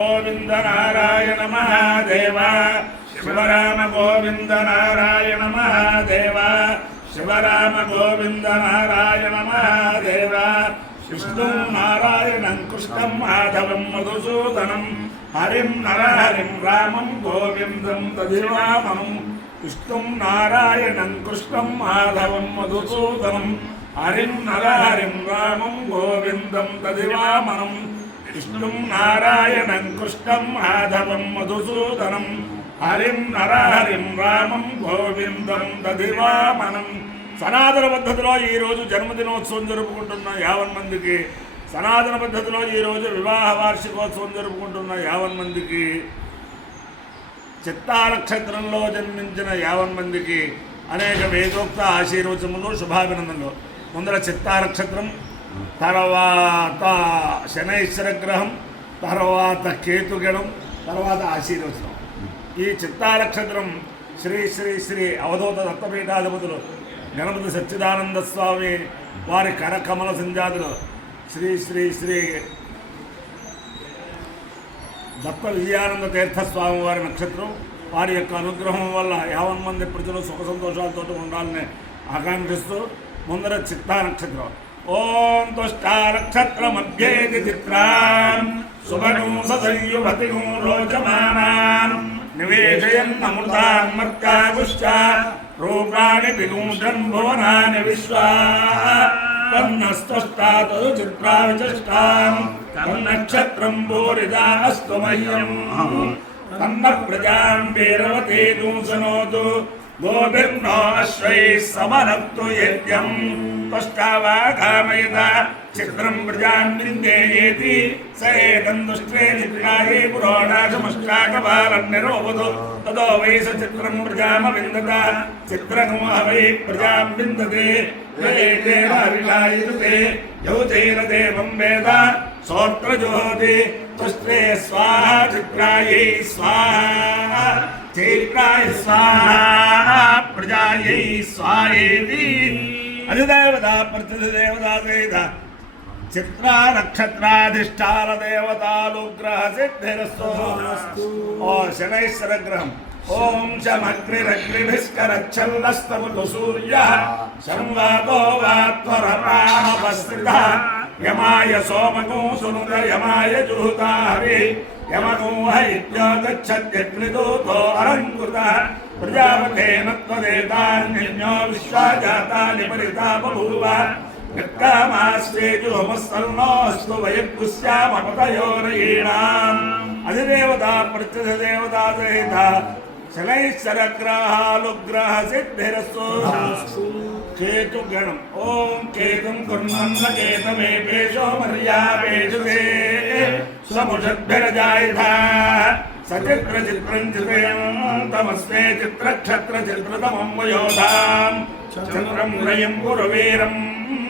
गोविंद नारायण महादेव शिवराम गोविंद नारायण महादेव शिवराम गोविंद नारायण महादेव विष्णु नारायणं कृष्णं माधवं मधुसूदनं हरिं नरहरिं रामं गोविंदं तदिवामनं विष्णु नारायणं कृष्णं माधवं मधुसूदनं हरिं नरहरिं रामं गोविंदं तदिवामनं विष्णु नारायणं कृष्णं माधवं मधुसूदनं हरिं नरहरिं रामं गोविंदं तदिवामनं సనాతన పద్ధతిలో ఈరోజు జన్మదినోత్సవం జరుపుకుంటున్న 50 మందికి, సనాతన పద్ధతిలో ఈరోజు వివాహ వార్షికోత్సవం జరుపుకుంటున్న 50 మందికి, చిత్తా నక్షత్రంలో జన్మించిన 50 మందికి అనేక వేదోక్త ఆశీర్వచనములు, శుభాభినందనలు. ముందర చిత్తా నక్షత్రం, తర్వాత శనైశ్వర గ్రహం, తర్వాత కేతుగణం, తర్వాత ఆశీర్వచనం. ఈ చిత్తా నక్షత్రం శ్రీ శ్రీ శ్రీ అవధూత దత్తపీఠాధిపతులు గణపతి సచ్చిదానంద స్వామి వారి కరకమల సంజాతులు శ్రీ శ్రీ శ్రీ దత్త విజయానంద తీర్థస్వామి వారి నక్షత్రం. వారి యొక్క అనుగ్రహం వల్ల 50 మంది ప్రజలు సుఖ సంతోషాలతో ఉండాలని ఆకాంక్షిస్తూ ముందర చిత్తా నక్షత్రం. ఓం తుష్టా నక్షత్ర మధ్యే చిత్రాం శుభగం సదయువతిగం రోచమానాం నివేశయన్నమృతాన్ మర్కాగుశ్చ రూపాణి విగుంషన్ భువనాని విశ్వా తన్నస్తస్తాతు చిత్రా విచష్టాం తన్నక్షత్రం భూరిదాస్తు మహ్యం తన్న ప్రజాం వీరవతే నూసనోతు గోభిర్నో అశ్వైః సమనత్తు యజ్ఞం త్వష్టావా కామయత చిత్రం ప్రజాన్ విందేయేతి సయేదం దుష్ట్రే చిత్రాయే పురోడాశమష్టాకపాలం నిరోపదు తదో వై స చిత్రం ప్రజామ విందత చిత్రం వై ప్రజాం విందతే ఏకేన హరిషాయుతే యౌతేన దేవం వేద సోత్రజోతి తుష్ట్రే స్వాహా చిత్రాయై స్వాహా చైత్రాయ స్వాహా ప్రజాయై స్వాయేతి. అధిదేవతా ప్రతిదేవతా సహిత చిత్రా నక్షత్రాధిష్టాన దేవతానుగ్రహ సిద్ధిరస్తు. ఓ శనైశ్వర గ్రహం. ఓం శమగ్నిరగ్నిభిష్కరచ్చల్లస్తమతు సూర్యః సంవాదో వాత్వరపాణపస్థితః యమాయ సోమగో సునుత యమాయ జుహుతా హరి యమగో హైత్యోగచ్చద్యగ్నిదూతో అలంకృతః ప్రజాపతేన త్వదేతాన్యజ్ఞో విశ్వాజాతాని పరితా బభూవ యత్కామాస్వేజుహమస్తన్నోస్తు వయఃపుష్యామపతయోరయీణాం. అధిదేవతా ప్రత్యధిదేవతా సహిత శనైశ్వరగ్రహాలుగ్రహ సిద్ధిరస్తు. కేతుగణం. ఓం కేతుం కుర్మన్న కేతమే పేషో మర్యాపేషు సముషద్భిరజాయిధ సచిత్ర చిత్రం చిత్రయం తమస్మే చిత్రక్షత్ర చిత్రతమం వయోధాం చంద్రం రయం గురువీరం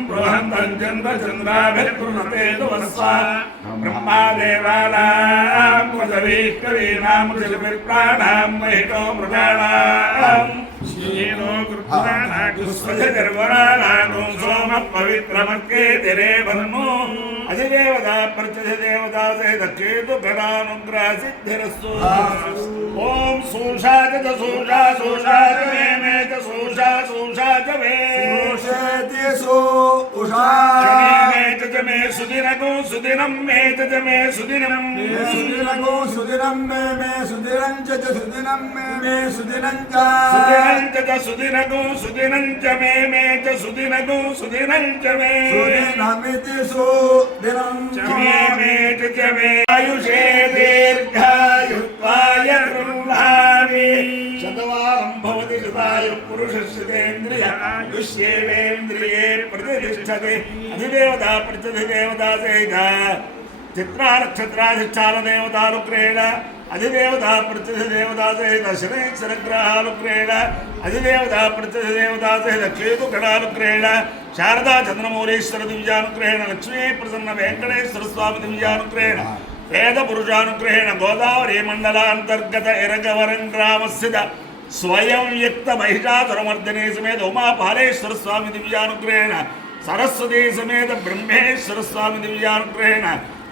బృహంతం చంద్ర చంద్రాభిర్గృణతే తువస్వ బ్రహ్మాదేవానాం పదవీః కవీనాం శిల్పిర్ప్రాణాం మహితో మృగాణాం శ్రీనో గృహ్ణానాగుస్వజగర్వణానాగో సోమ పవిత్రమక్కేతిరే వన్మో. అధిదేవతా ప్రత్యధిదేవతా సహిత కేతుగణానుగ్రహ సిద్ధిరస్తు. ఓం సూషా చ సూషా సూషా చ మే మే చ సూషా సూషా చ మే సూషేతి సూషా మే చ మే సుదినగో సుదినం మే చ మే సుదినం సుదినగో సుదినం మే మే సుదినం చ సుదినం మే మే సుదినం చ సుదినం చ సుదినగో సుదినం చ మే మే చ సుదినగో సుదినం చ మే సుదినమితి సుదినం చ మే మే చ మే ఆయుషే దీర్ఘాయుత్వాయ గృహామి శతవారం భవతి శతాయు పురుషస్యేంద్రియ ఆయుష్యేవేంద్రియే ప్రతిష్టతే. అధిదేవతా ప్రత్యధిదేవతా సహిత చిత్రా నక్షత్రాధిష్టాన దేవతానుగ్రహేణ అధిదేవతా ప్రత్యధిదేవతా సహిత శనైశ్వరగ్రహానుగ్రహేణ అధిదేవతా ప్రత్యధిదేవతా సహిత కేతుగణానుగ్రహేణ శారదా చంద్రమౌళీశ్వర దివ్యానుగ్రహేణ లక్ష్మీ ప్రసన్న వెంకటేశ్వర స్వామి దివ్యానుగ్రహేణ వేద పురుషానుగ్రహేణ గోదావరి మండలాంతర్గత ఎరగవరం గ్రామస్థిత స్వయం వ్యక్త మహిషాసురమర్దినే సమేత ఉమాపాలేశ్వర స్వామి దివ్యానుగ్రహేణ सरस्वती समेत ब्रह्मेश्वर स्वामी दिव्यानुग्रहेण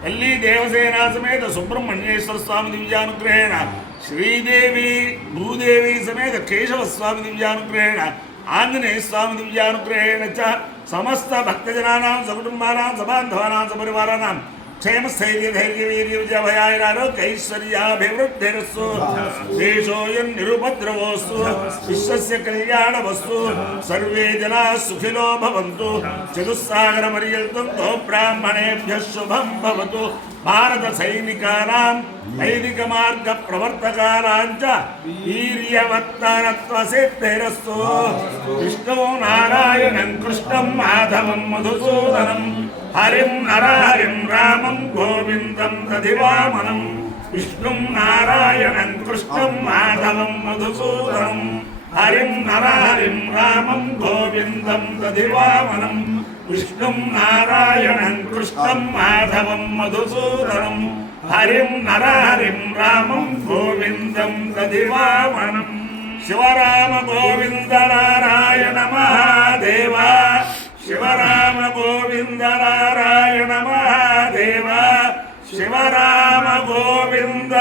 लल्ली देवसेना समेत सुब्रह्मण्येश्वर स्वामी दिव्यानुग्रहेण श्रीदेवी भूदेवी समेत केशव स्वामी दिव्यानुग्रहेण आंजनेय स्वामी दिव्यानुग्रहेण च समस्त भक्तजनानां सकुटुम्बानां सबान्धवानां सपरिवाराणां क्षेम स्थैर्य धैर्य वीर्य विजय भयारोग्य ऐश्वर्याभिवृद्धिरस्तु देशोऽयं निरुपद्रवोऽस्तु विश्वस्य कल्याणमस्तु सर्वे जनाः सुखिनो भवन्तु चतुस्सागरपर्यन्तं गो ब्राह्मणेभ्यः शुभं भवतु भारत सैनिकानां वैदिक मार्ग प्रवर्तकानां च वीर्यवत्तरत्वसिद्धिरस्तु विष्णु नारायणं कृष्णं माधवं मधुसूदनं हरिं नरहरिं रामं गोविन्दं दधिवामनं विष्णुं नारायणं कृष्णं माधवं मधुसूदनं हरिं नरहरिं रामं गोविन्दं दधिवामनं विष्णुं नारायणं कृष्णं माधवं मधुसूदनं हरिं नरहरिं रामं गोविन्दं दधिवामनं शिवराम गोविन्द नारायण महादेव शिवराम गोविन्द नारायण महादेव शिवराम गोविन्द